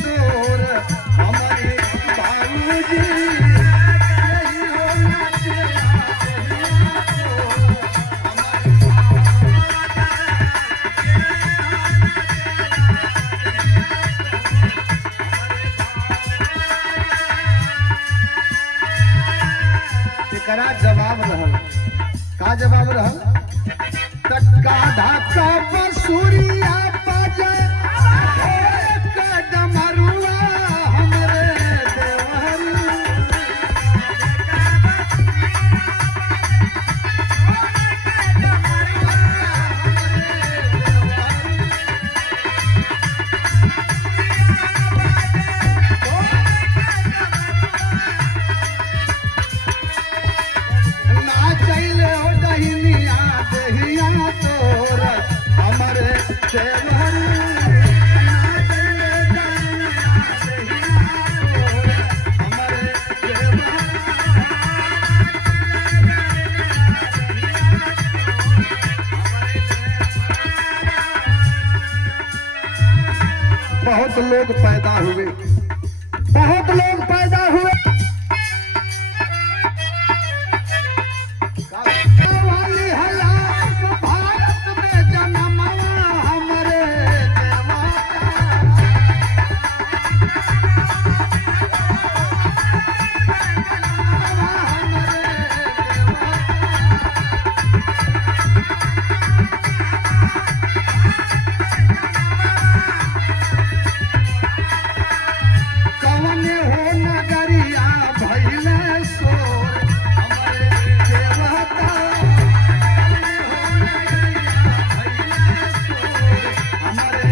तोर हमारे बाबूजी यही होना तेरा देहिया तोर एकरा जवाब रहल का जवाब रहल तक्का धाका बसुरिया बजे डमरुआ हमरे देवर ना चले हो दहिनिया देहिया तोर हमरे देवर ना चले दहिनिया देहिया तोर हमरे देवर बहुत लोग पैदा हुए, बहुत लोग पैदा हुए वाली हलाक भारत में जन्मवा हमरे देवा कवने हो नगरिया भइले सोर हमरे देवता कवने हो नगरिया भइले सोर हमरे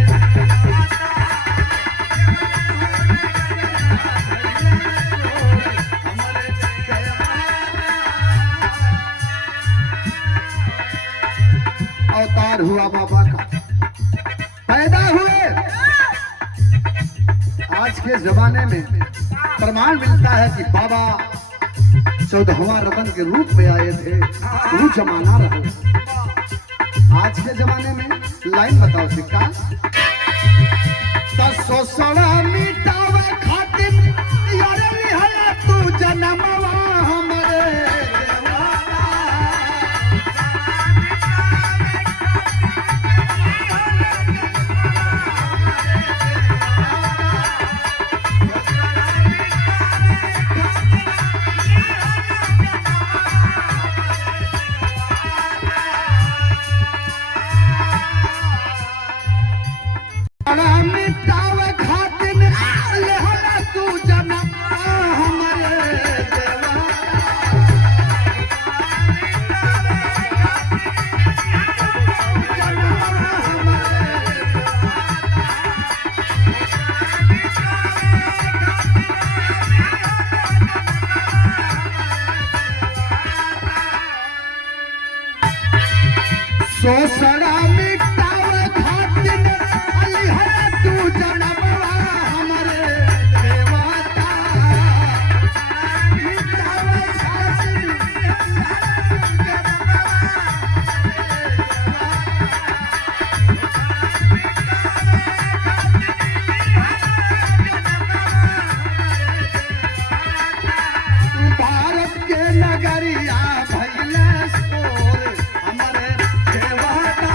अवतार हुआ बाबा का, पैदा हुए। आज के जमाने में प्रमाण मिलता है कि बाबा 14वां रतन के रूप में आए थे, वो जमाना रहो। आज के जमाने में लाइन बताओ सिक्का सोसड़ा मिटावे खातिर यार निहला तू जन्मवा हमरे देवता मिटावे खातिर लेहला तू जन्मवा हमरे देवता सोसड़ा मिटावे खातिर लेहला तू जन्मवा हमरे देवता मिटावे खातिर भारत के नगरिया भइले सोर हमरे देवता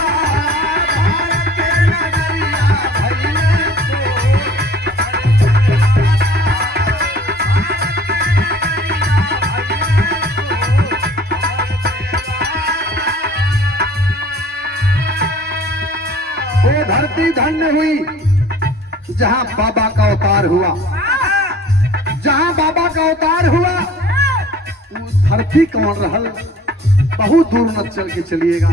भारत के नगरिया भइले सोर वो धरती धन्य हुई जहां बाबा का अवतार हुआ, जहां बाबा का अवतार हुआ। वो धरती कौन रहल बहुत दूर मत चल के चलिएगा,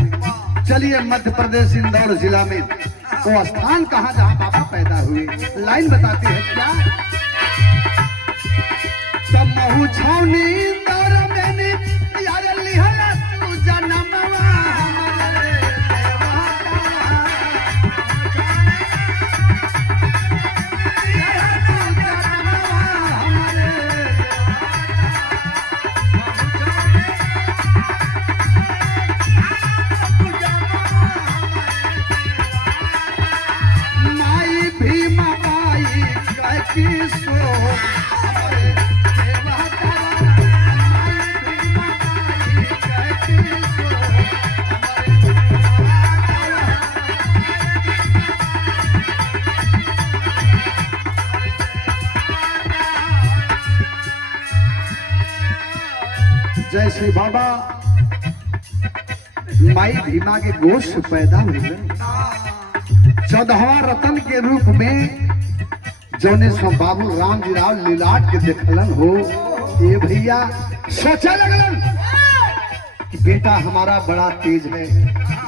चलिए मध्य प्रदेश इंदौर जिला में वो स्थान कहाँ जहाँ बाबा पैदा हुए। लाइन बताती है क्या तब महू छावनी इंदौर में नी यार लिहला तू जन्मवा हमरे देवता माई भीमा बाई किसो हमारे देवता माई माई कह किसो जैसे बाबा माई भीमा के गोश से पैदा हुए 14वां रतन के रूप में जौने सो बाबू राम जी राव लीलाट के देखलन हो ये भैया सोचा लगलन कि बेटा हमारा बड़ा तेज है।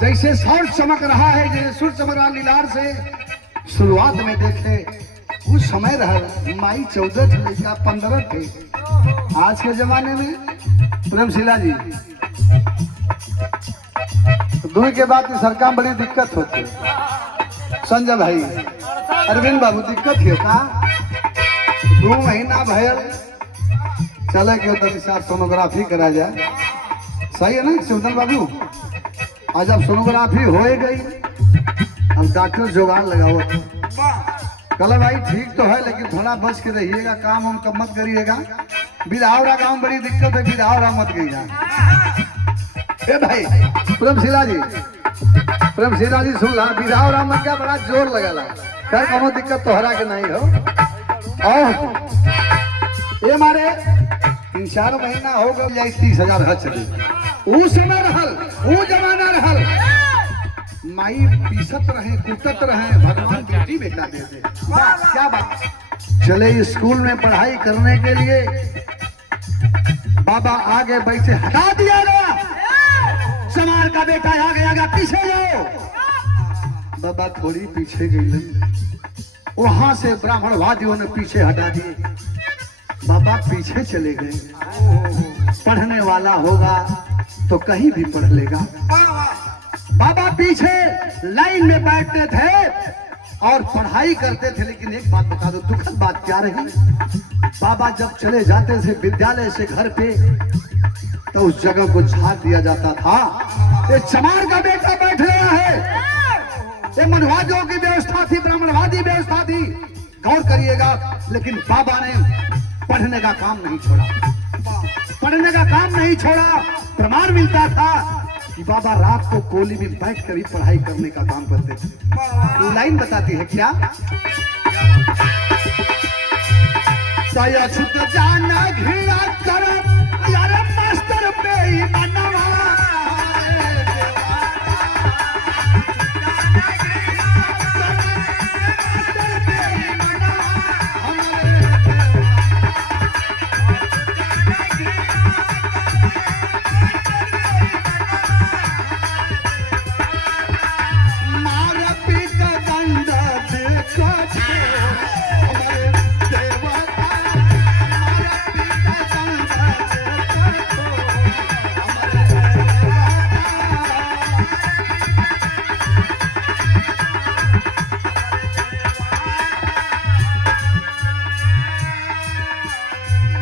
जैसे सूरज चमक रहा है, जैसे सूरज चमक रहा लीलाट से शुरुआत में देखे उस समय रहा माई 14 थे लड़का 15 थे। आज के जमाने में प्रेमशिला जी दूर के बाद सरकार में बड़ी दिक्कत होती है। संजय भाई अरविंद बाबू दिक्कत है का 2 महीना भयल चले के उधर साथ सोनोग्राफी करा जाए, सही है ना शिवदन बाबू। आज अब सोनोग्राफी हो गई, हम डॉक्टर जुगाड़ लगाओ कल भाई ठीक तो है लेकिन थोड़ा बच के रहिएगा, काम हम कम मत करिएगा। बिलावरा गांव बड़ी दिक्कत है, बिलावरा मत गई ए भाई। प्रेमशिला जी सुन ला, बिलावरा मत क्या बड़ा जोर लगेला, खैर कोनो दिक्कत तोहरा के नहीं हो। और ये मारे 3-4 महीना हो गए या 30,000 हज चली। वो समय रहल, वो जमाना रहल, माई पीसत रहे कुटत रहे, भगवान बेटी बेटा देते। क्या बात। चले स्कूल में पढ़ाई करने के लिए बाबा आगे बैठे, हटा दिया गया, समार का बेटा आगे आगे पीछे जाओ। बाबा थोड़ी पीछे गई, वहां से ब्राह्मणवादियों ने पीछे हटा दिए, बाबा पीछे चले गए। पढ़ने वाला होगा तो कहीं भी पढ़ लेगा। बाबा पीछे लाइन में बैठते थे और पढ़ाई करते थे। लेकिन एक बात बता दो, दुखद बात क्या रही, बाबा जब चले जाते थे विद्यालय से घर पे तो उस जगह को झाड़ दिया जाता था। ये चमार का बेटा बैठ रहा है, ये मनवादियों की व्यवस्था थी, ब्राह्मणवादी व्यवस्था थी, गौर करिएगा। लेकिन बाबा ने पढ़ने का काम नहीं छोड़ा, पढ़ने का काम नहीं छोड़ा। प्रमाण मिलता था कि बाबा रात को कोली में बैठ कर ही पढ़ाई करने का काम करते थे। लाइन बताती है क्या, छुट जाना घिरा कर यार मास्टर पे ही बनवा।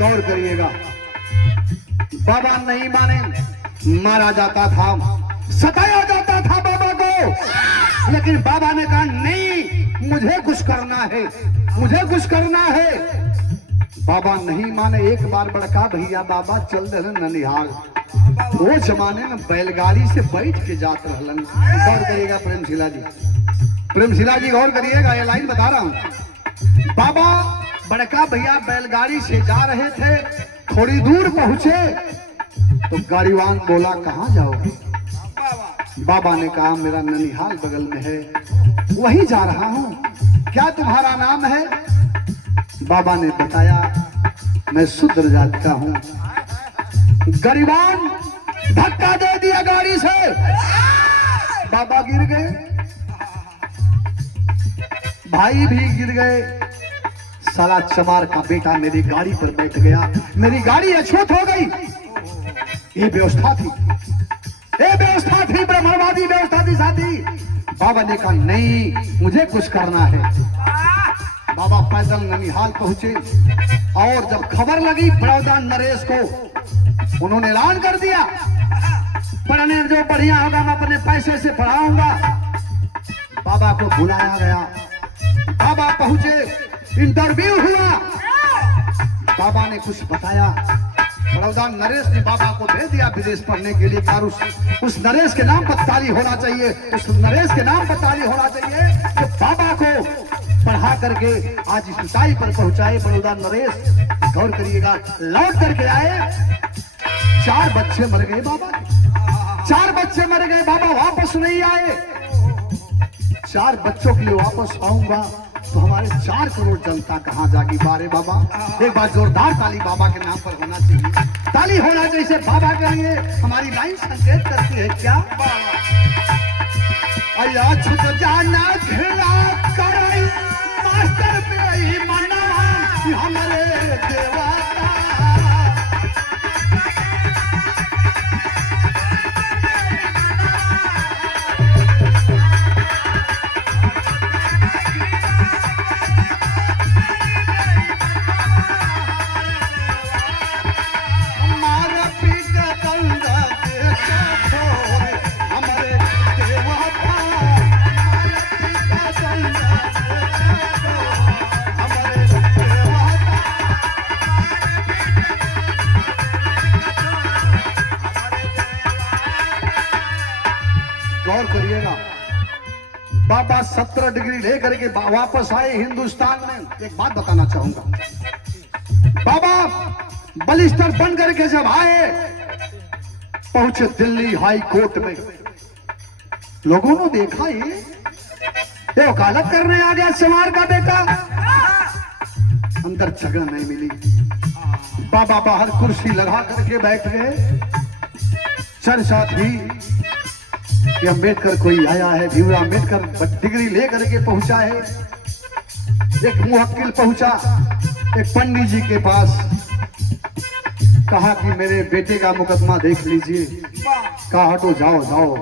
गौर करिएगा, बाबा नहीं माने, मारा जाता था, सताया जाता था बाबा को। लेकिन बाबा ने कहा नहीं, मुझे कुछ करना है, मुझे कुछ करना है। बाबा नहीं माने। एक बार बड़का भैया बाबा चल रहे ननिहाल, वो जमाने में बैलगाड़ी से बैठ के जाते रहलन। गौर करिएगा प्रेमशिला जी, प्रेमशिला जी गौर करिएगा, ये लाइन बता रहा हूँ। बाबा बड़का भैया बैलगाड़ी से जा रहे थे, थोड़ी दूर पहुंचे तो गाड़ीवान बोला कहाँ जाओगे? बाबा ने कहा मेरा ननिहाल बगल में है, वहीं जा रहा हूँ। क्या तुम्हारा नाम है? बाबा ने बताया मैं शूद्र जात का हूँ। गरीबान धक्का दे दिया गाड़ी से, बाबा गिर गए, भाई भी गिर गए। साला चमार का बेटा मेरी गाड़ी पर बैठ गया, मेरी गाड़ी अछूत हो गई। ये व्यवस्था थी, ये व्यवस्था थी, ब्राह्मणवादी व्यवस्था थी साथी। बाबा ने कहा नहीं, मुझे कुछ करना है। बाबा पैदल ननिहाल पहुंचे और जब खबर लगी बड़ौदा नरेश को, उन्होंने ऐलान कर दिया पढ़ने जो बढ़िया होगा मैं अपने पैसे से पढ़ाऊंगा। बाबा को बुलाया गया, बाबा पहुंचे, इंटरव्यू हुआ, बाबा ने कुछ बताया। बड़ौदा नरेश ने बाबा को भेज दिया विदेश पढ़ने के लिए। और उस नरेश के नाम पर ताली होना चाहिए, उस नरेश के नाम पर ताली होना चाहिए कि बाबा को पढ़ा करके आज इस ऊंचाई पर पहुंचाए। बड़ौदा नरेश गौर करिएगा, लौट करके आए, 4 बच्चे मर गए बाबा के, 4 बच्चे मर गए, बाबा वापस नहीं आए। 4 बच्चों के लिए वापस आऊंगा तो हमारे 4 करोड़ जनता कहाँ जागी। बारे बाबा, एक बार जोरदार ताली बाबा के नाम पर होना चाहिए, ताली होना चाहिए बाबा के लिए। हमारी लाइन संकेत करती है क्या? अया छुट जाना खेला कराई मास्टर पे मना हमारे देवता। गौर करिएगा, बाबा 17 डिग्री लेकर के वापस आए हिंदुस्तान में। एक बात बताना चाहूंगा, बाबा बलिस्टर बन करके जब आए, पहुंचे दिल्ली हाई कोर्ट में, लोगों ने देखा ये वकालत करने आ गया चमार का बेटा। अंदर जगह नहीं मिली, बाबा बाहर कुर्सी लगा करके बैठ गए। चर्चा थी कि अम्बेडकर कोई आया है, भीमराव अम्बेडकर डिग्री लेकर के पहुंचा है। एक मुवक्किल पहुंचा एक पंडित जी के पास, कहा कि मेरे बेटे का मुकदमा देख लीजिए। कहा हटो, जाओ जाओ।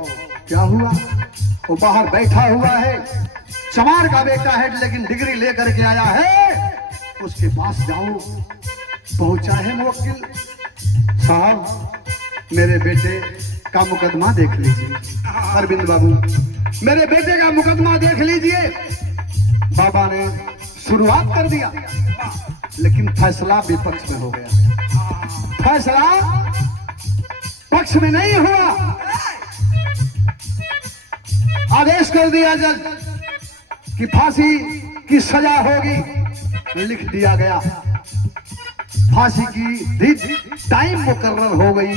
क्या हुआ? वो बाहर बैठा हुआ है, चमार का बेटा है लेकिन डिग्री लेकर के आया है, उसके पास जाओ। पहुंचा है मुवक्किल, साहब मेरे बेटे का मुकदमा देख लीजिए। अरविंद बाबू, मेरे बेटे का मुकदमा देख लीजिए। बाबा ने शुरुआत कर दिया, लेकिन फैसला विपक्ष में हो गया। फैसला पक्ष में नहीं हुआ। आदेश कर दिया जज कि फांसी की सजा होगी। लिख दिया गया, फांसी की टाइम मुकर्रर हो गई।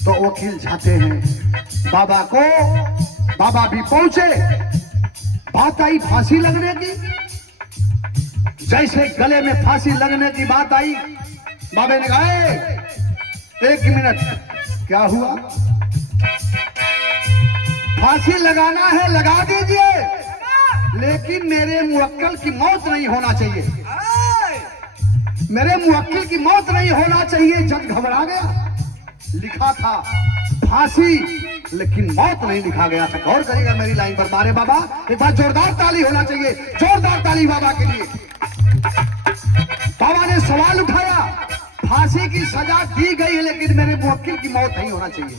तो वकील जाते हैं बाबा को, बाबा भी पहुंचे। बात आई फांसी लगने की, जैसे गले में फांसी लगने की बात आई, बाबा ने कहा 1 मिनट, क्या हुआ? फांसी लगाना है लगा दीजिए, लेकिन मेरे मुवक्किल की मौत नहीं होना चाहिए, मेरे मुवक्किल की मौत नहीं होना चाहिए। जज घबरा गया। लिखा था फांसी, लेकिन मौत नहीं लिखा गया था। गौर करिएगा मेरी लाइन पर। बारे बाबा, एक बार जोरदार ताली होना चाहिए, जोरदार ताली बाबा के लिए। बाबा ने सवाल उठाया, फांसी की सजा दी गई है लेकिन मेरे मुवक्किल की मौत नहीं होना चाहिए।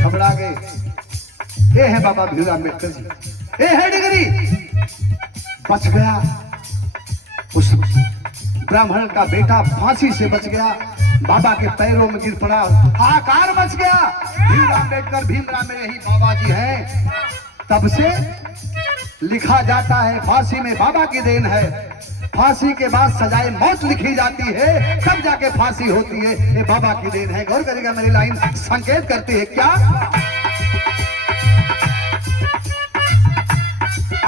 घबरा गए। ये है बाबा भीमराव अम्बेडकर जी, ये है डिग्री। बच गया, उस ब्राह्मण का बेटा फांसी से बच गया, बाबा के पैरों में गिर पड़ा, हाहाकार मच गया। भीमराव अम्बेडकर भीमराव में यही बाबा जी हैं। तब से लिखा जाता है फांसी में बाबा की देन है। फांसी के बाद सजाए मौत लिखी जाती है, तब जाके फांसी होती है, ये बाबा की देन है। गौर करिएगा मेरी लाइन संकेत करती है क्या?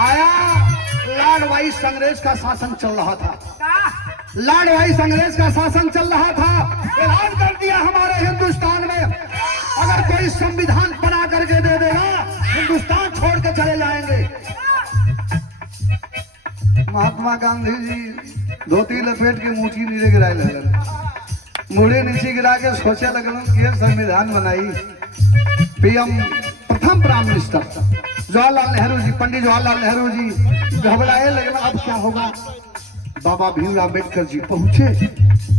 आया लॉर्ड वाइस अंग्रेज का शासन चल रहा था, लॉर्ड वाइस अंग्रेज का शासन चल रहा था। ऐलान कर दिया हमारे हिंदुस्तान में अगर कोई संविधान बना करके दे देगा, हिंदुस्तान छोड़ के चले जाएंगे। महात्मा गांधी जी धोती लपेट के मूछी नीचे गिराए लगल, मुड़े नीचे गिरा के सोचे लगल कि संविधान बनाई। पीएम प्रथम प्राइम मिनिस्टर जवाहरलाल नेहरू जी, पंडित जवाहरलाल नेहरू जी घबराए लगल, अब क्या होगा? बाबा भीमराव अम्बेडकर जी पहुंचे,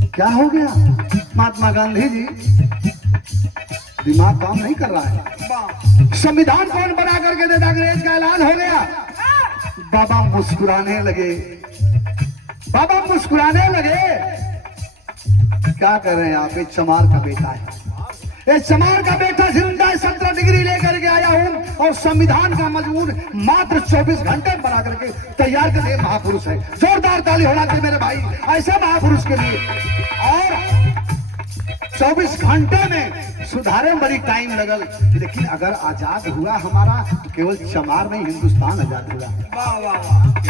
क्या हो गया? महात्मा गांधी जी दिमाग काम नहीं कर रहा है, संविधान कौन बना करके देता? अंग्रेज का ऐलान हो गया, बाबा मुस्कुराने लगे, बाबा मुस्कुराने लगे। क्या कर रहे हैं आप? एक चमार का बेटा है, एक चमार का बेटा जिंदा 17 डिग्री लेकर के आया हूं और संविधान का मजबूर मात्र 24 घंटे बना करके तैयार कर दिए। महापुरुष है। जोरदार ताली होना चाहिए मेरे भाई ऐसे महापुरुष के लिए। और 24 घंटे में सुधारे बड़ी टाइम लगल, लेकिन अगर आजाद हुआ हमारा तो केवल चमार नहीं हिंदुस्तान आजाद हुआ।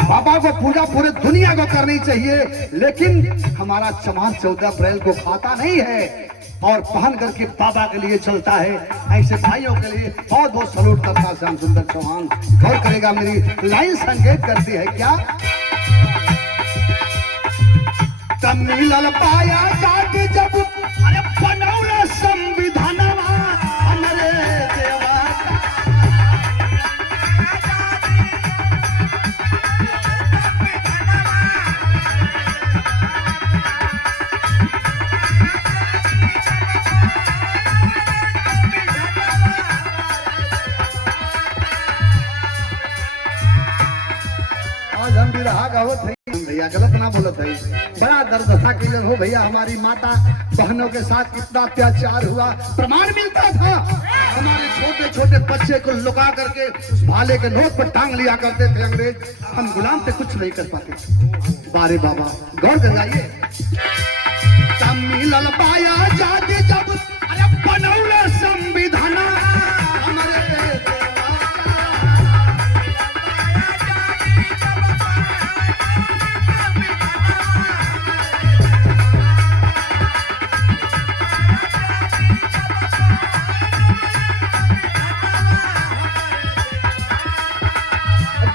बाबा को पूजा पूरे दुनिया को करनी चाहिए, लेकिन हमारा चमार 14 अप्रैल को खाता नहीं है और पहन करके बाबा के लिए चलता है। ऐसे भाइयों के लिए बहुत बहुत सलूट करता श्याम सुंदर चौहान। गौर करेगा, मेरी लाइन संकेत करती है क्या? तब मिलल पाया जाति जब अरे बनौला संविधानवा हमरे देवा आज हम भी रहा गावत है भैया, गलत ना बोलत है। बड़ा दर्द था कि हो भैया हमारी माता बहनों के साथ कितना अत्याचार हुआ। प्रमाण मिलता था, हमारे छोटे छोटे बच्चे को लुका करके उस भाले के नोक पर टांग लिया करते थे अंग्रेज। हम गुलाम पे कुछ नहीं कर पाते। बारे बाबा गौर कर जाइए। मिलल पाया जाति जब अरे बनौला संविधान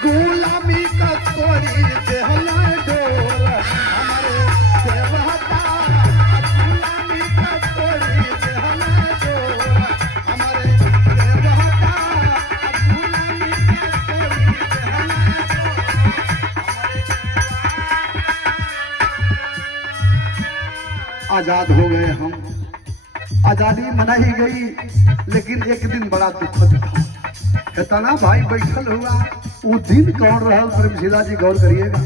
गुलामी का तोड़ी देहला डोर हमारे देवता। गुलामी का तोड़ी देहला डोर हमारे देवता। गुलामी का तोड़ी देहला। आजाद हो गए हम, आजादी मनाई गई, लेकिन एक दिन बड़ा दुखद था। कितना भाई बैठल हुआ, वो दिन कौन रहा प्रेमशिला जी गौर करिएगा,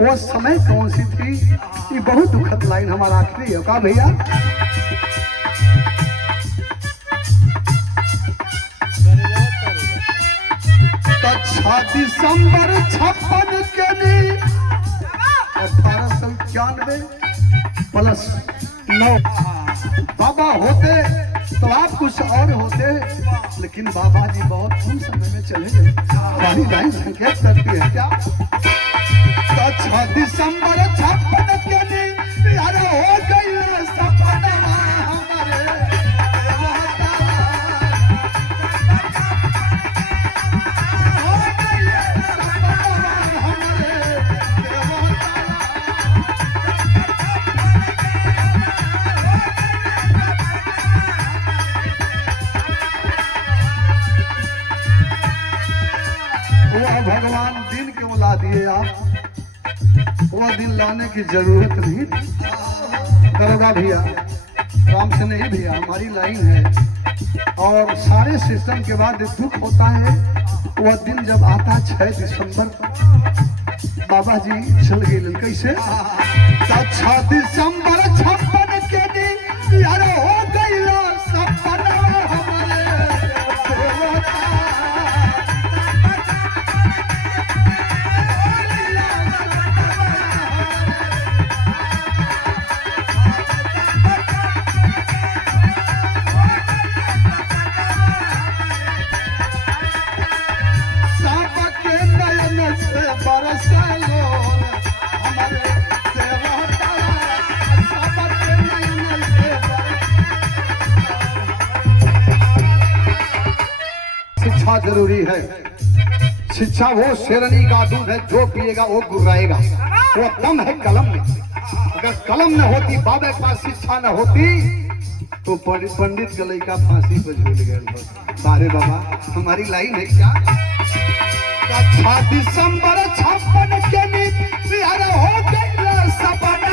वो समय कौन सी थी। ये बहुत दुखद लाइन हमारा आखिरी है का भैया। 6 दिसंबर 56 के लिए 1891 + 9 बाबा होते तो आप कुछ और होते, लेकिन बाबा जी बहुत कम समय में चले गए। हमारी लाइन संकेत करती है क्या? 6 दिसंबर 56 के दिन यार हो गई सपना हमारे देवता। हो गई सपना हमारे देवता। भगवान दिन क्यों ला दिए आप? वो दिन लाने की जरूरत नहीं थी। दरोगा भैया, राम से नहीं भैया, हमारी लाइन है। और सारे सिस्टम के बाद दुख होता है वो दिन जब आता 6 दिसंबर बाबा जी चल गए। कैसे? 6 दिसंबर 56 के दिन यार हो गई सपना हमारे देवता। शिक्षा जरूरी है। शिक्षा वो शेरनी का दूध है, जो पिएगा वो गुर्राएगा। वो दम है कलम में। अगर कलम न होती, बाबा के पास शिक्षा न होती, तो पंडित के लड़का फांसी पर झूल गए। बारे बाबा हमारी लाइन है क्या? 6 दिसंबर 56 के दिन हो गई सपना